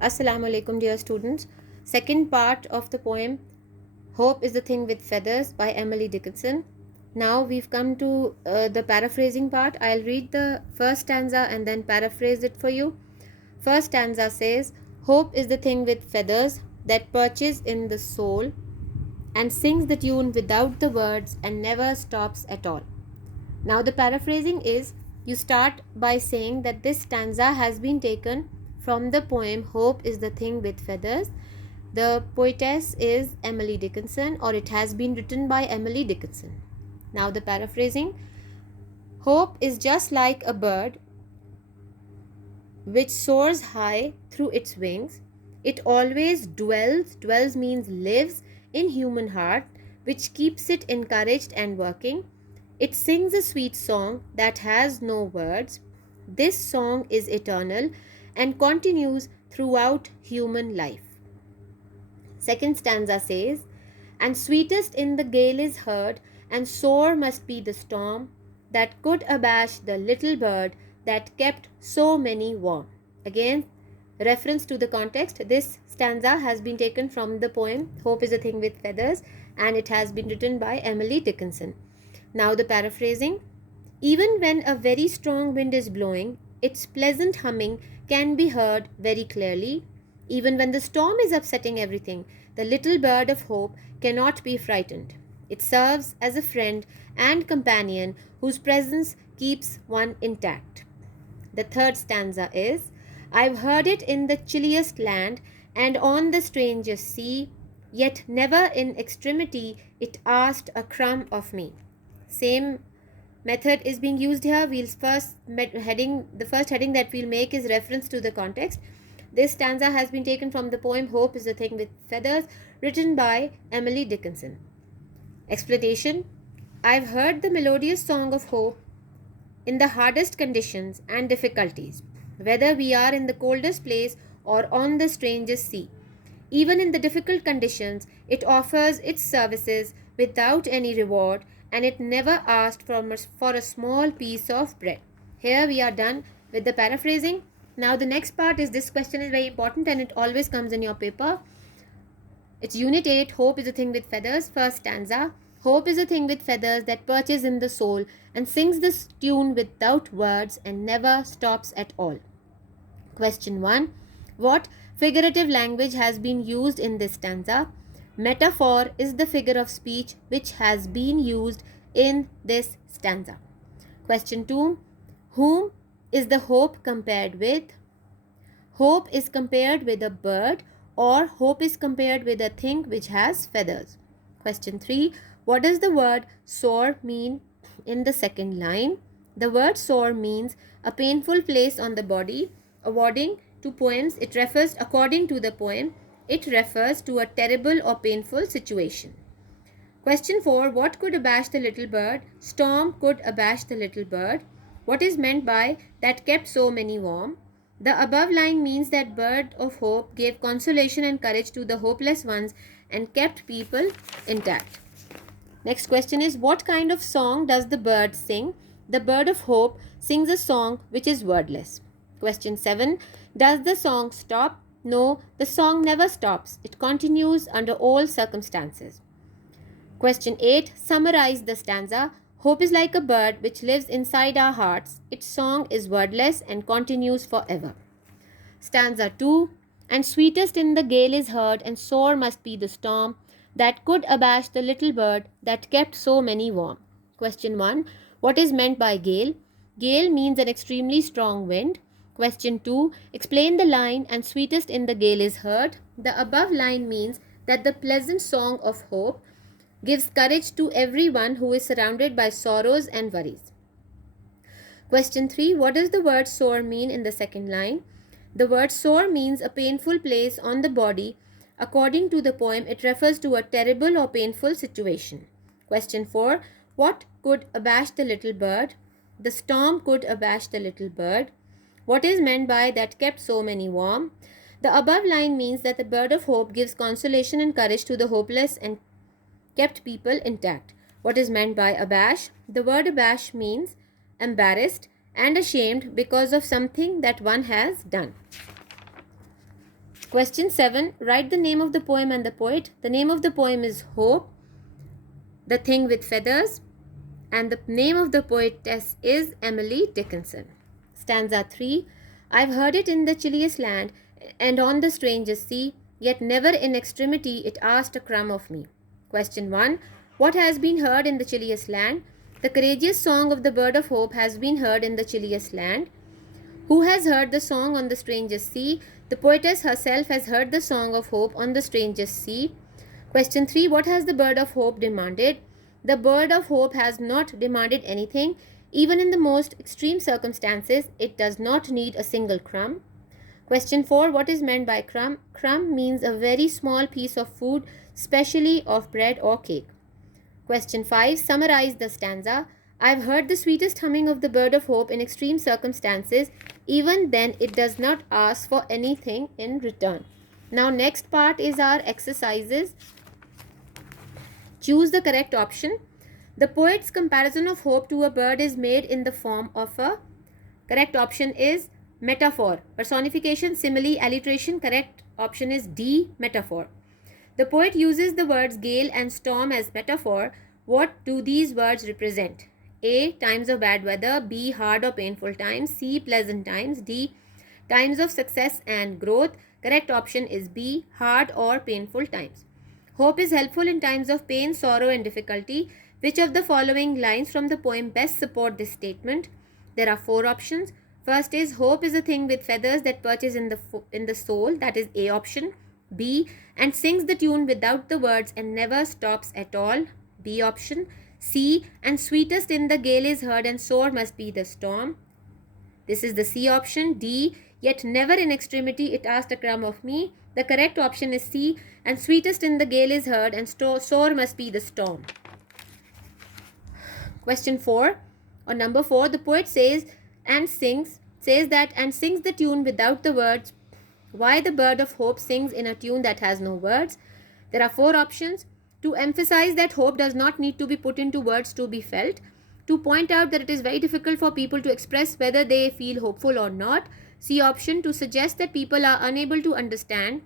Assalamu alaikum, dear students. Second part of the poem Hope is the Thing with Feathers by Emily Dickinson. Now we've come to the paraphrasing part. I'll read the first stanza and then paraphrase it for you. First stanza says, Hope is the thing with feathers that perches in the soul and sings the tune without the words and never stops at all. Now the paraphrasing is, you start by saying that this stanza has been taken from the poem Hope is the Thing with Feathers. The poetess is Emily Dickinson, or it has been written by Emily Dickinson. Now the paraphrasing. Hope is just like a bird which soars high through its wings. It always dwells means lives in human heart, which keeps it encouraged and working. It sings a sweet song that has no words. This song is eternal and continues throughout human life. Second stanza says, and sweetest in the gale is heard, and sore must be the storm that could abash the little bird that kept so many warm. Again, reference to the context. This stanza has been taken from the poem Hope is a Thing with Feathers, and it has been written by Emily Dickinson. Now the paraphrasing. Even when a very strong wind is blowing, its pleasant humming can be heard very clearly. Even when the storm is upsetting everything, the little bird of hope cannot be frightened. It serves as a friend and companion whose presence keeps one intact. The third stanza is, I've heard it in the chilliest land and on the strangest sea, yet never in extremity it asked a crumb of me. Same method is being used here. The first heading that we'll make is reference to the context. This stanza has been taken from the poem Hope is a Thing with Feathers, written by Emily Dickinson. Explanation. I've heard the melodious song of hope in the hardest conditions and difficulties, whether we are in the coldest place or on the strangest sea. Even in the difficult conditions, it offers its services without any reward, and it never asked for a small piece of bread. Here we are done with the paraphrasing. Now the next part is, this question is very important and it always comes in your paper. It's Unit 8, Hope is a Thing with Feathers, first stanza. Hope is a thing with feathers that perches in the soul and sings this tune without words and never stops at all. Question 1. What figurative language has been used in this stanza? Metaphor is the figure of speech which has been used in this stanza. Question 2. Whom is the hope compared with? Hope is compared with a bird, or hope is compared with a thing which has feathers. Question 3. What does the word sore mean in the second line? The word sore means a painful place on the body. According to the poem, it refers to a terrible or painful situation. Question 4. What could abash the little bird? Storm could abash the little bird. What is meant by that kept so many warm? The above line means that bird of hope gave consolation and courage to the hopeless ones and kept people intact. Next question is, what kind of song does the bird sing? The bird of hope sings a song which is wordless. Question 7. Does the song stop? No, the song never stops. It continues under all circumstances. Question 8. Summarize the stanza. Hope is like a bird which lives inside our hearts. Its song is wordless and continues forever. Stanza 2. And sweetest in the gale is heard, and sore must be the storm that could abash the little bird that kept so many warm. Question 1. What is meant by gale? Gale means an extremely strong wind. Question 2. Explain the line, and sweetest in the gale is heard. The above line means that the pleasant song of hope gives courage to everyone who is surrounded by sorrows and worries. Question 3. What does the word sore mean in the second line? The word sore means a painful place on the body. According to the poem, it refers to a terrible or painful situation. Question 4. What could abash the little bird? The storm could abash the little bird. What is meant by that kept so many warm? The above line means that the bird of hope gives consolation and courage to the hopeless and kept people intact. What is meant by abash? The word abash means embarrassed and ashamed because of something that one has done. Question 7. Write the name of the poem and the poet. The name of the poem is Hope, the Thing with Feathers, and the name of the poetess is Emily Dickinson. Stanza 3. I've heard it in the chilliest land and on the strangest sea, yet never in extremity it asked a crumb of me. Question 1. What has been heard in the chilliest land? The courageous song of the bird of hope has been heard in the chilliest land. Who has heard the song on the strangest sea? The poetess herself has heard the song of hope on the strangest sea. Question 3. What has the bird of hope demanded? The bird of hope has not demanded anything. Even in the most extreme circumstances, it does not need a single crumb. Question 4. What is meant by crumb? Crumb means a very small piece of food, especially of bread or cake. Question 5. Summarize the stanza. I've heard the sweetest humming of the bird of hope in extreme circumstances. Even then, it does not ask for anything in return. Now, next part is our exercises. Choose the correct option. The poet's comparison of hope to a bird is made in the form of a correct option is metaphor. Personification, simile, alliteration. Correct option is D, metaphor. The poet uses the words gale and storm as metaphor. What do these words represent? A. Times of bad weather. B. Hard or painful times. C. Pleasant times. D. Times of success and growth. Correct option is B. Hard or painful times. Hope is helpful in times of pain, sorrow and difficulty. Which of the following lines from the poem best support this statement? There are 4 options. First is hope is a thing with feathers that perches in the soul. That is A option. B. And sings the tune without the words and never stops at all. B option. C. And sweetest in the gale is heard and sore must be the storm. This is the C option. D. Yet never in extremity it asked a crumb of me. The correct option is C. And sweetest in the gale is heard and sore must be the storm. Question 4 or number 4. The poet says that and sings the tune without the words. Why the bird of hope sings in a tune that has no words? There are 4 options. To emphasize that hope does not need to be put into words to be felt. To point out that it is very difficult for people to express whether they feel hopeful or not. C option. To suggest that people are unable to understand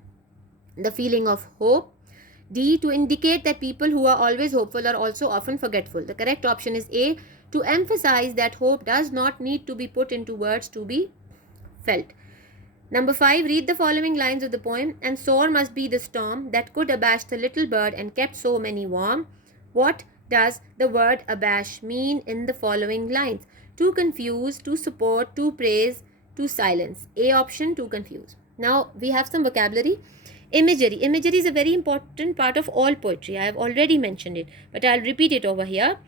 the feeling of hope. D. To indicate that people who are always hopeful are also often forgetful. The correct option is A. To emphasize that hope does not need to be put into words to be felt. Number 5. Read the following lines of the poem. And sore must be the storm that could abash the little bird and kept so many warm. What does the word abash mean in the following lines? To confuse, to support, to praise, to silence. A option, to confuse. Now we have some vocabulary. Imagery. Imagery is a very important part of all poetry. I have already mentioned it, but I'll repeat it over here.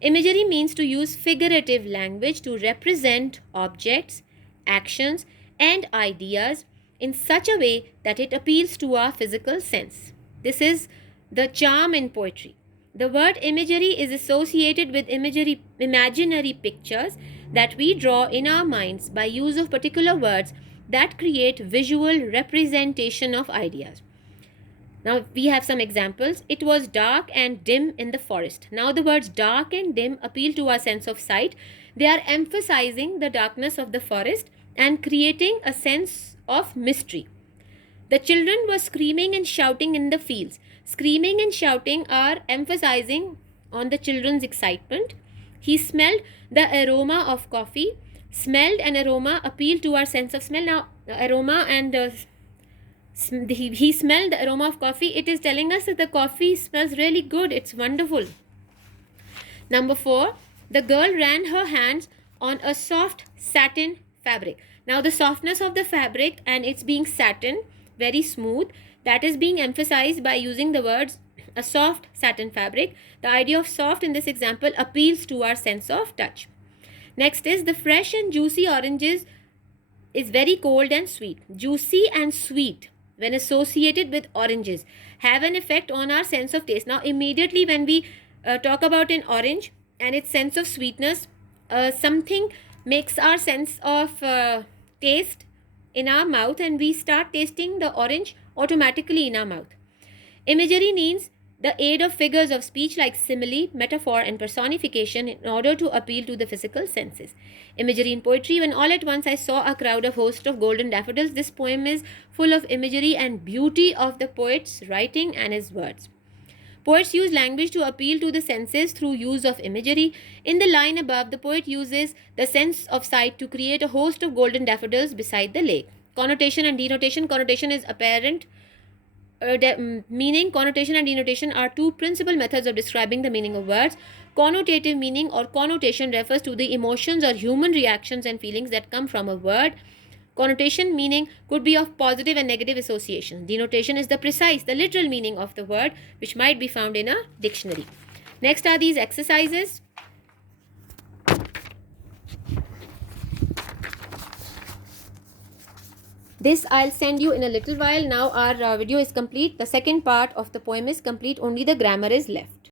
Imagery means to use figurative language to represent objects, actions, and ideas in such a way that it appeals to our physical sense. This is the charm in poetry. The word imagery is associated with imaginary pictures that we draw in our minds by use of particular words that create visual representation of ideas. Now we have some examples. It was dark and dim in the forest. Now the words dark and dim appeal to our sense of sight. They are emphasizing the darkness of the forest and creating a sense of mystery. The children were screaming and shouting in the fields. Screaming and shouting are emphasizing on the children's excitement. He smelled the aroma of coffee. Smelled and aroma appeal to our sense of smell. Now, aroma and he smelled the aroma of coffee. It is telling us that the coffee smells really good. It's wonderful. Number 4. The girl ran her hands on a soft satin fabric. Now, the softness of the fabric and it's being satin, very smooth, that is being emphasized by using the words a soft satin fabric. The idea of soft in this example appeals to our sense of touch. Next is the fresh and juicy oranges is very cold and sweet. Juicy and sweet when associated with oranges have an effect on our sense of taste. Now immediately when we talk about an orange and its sense of sweetness, something makes our sense of taste in our mouth and we start tasting the orange automatically in our mouth. Imagery means the aid of figures of speech like simile, metaphor, and personification in order to appeal to the physical senses. Imagery in poetry. When all at once I saw a crowd of host of golden daffodils, this poem is full of imagery and beauty of the poet's writing and his words. Poets use language to appeal to the senses through use of imagery. In the line above, the poet uses the sense of sight to create a host of golden daffodils beside the lake. Connotation and denotation. Connotation is apparent meaning. Connotation and denotation are two principal methods of describing the meaning of words. Connotative meaning or connotation refers to the emotions or human reactions and feelings that come from a word. Connotation meaning could be of positive and negative associations. Denotation is the precise, the literal meaning of the word, which might be found in a dictionary. Next are these exercises. This I'll send you in a little while. Now our video is complete. The second part of the poem is complete. Only the grammar is left.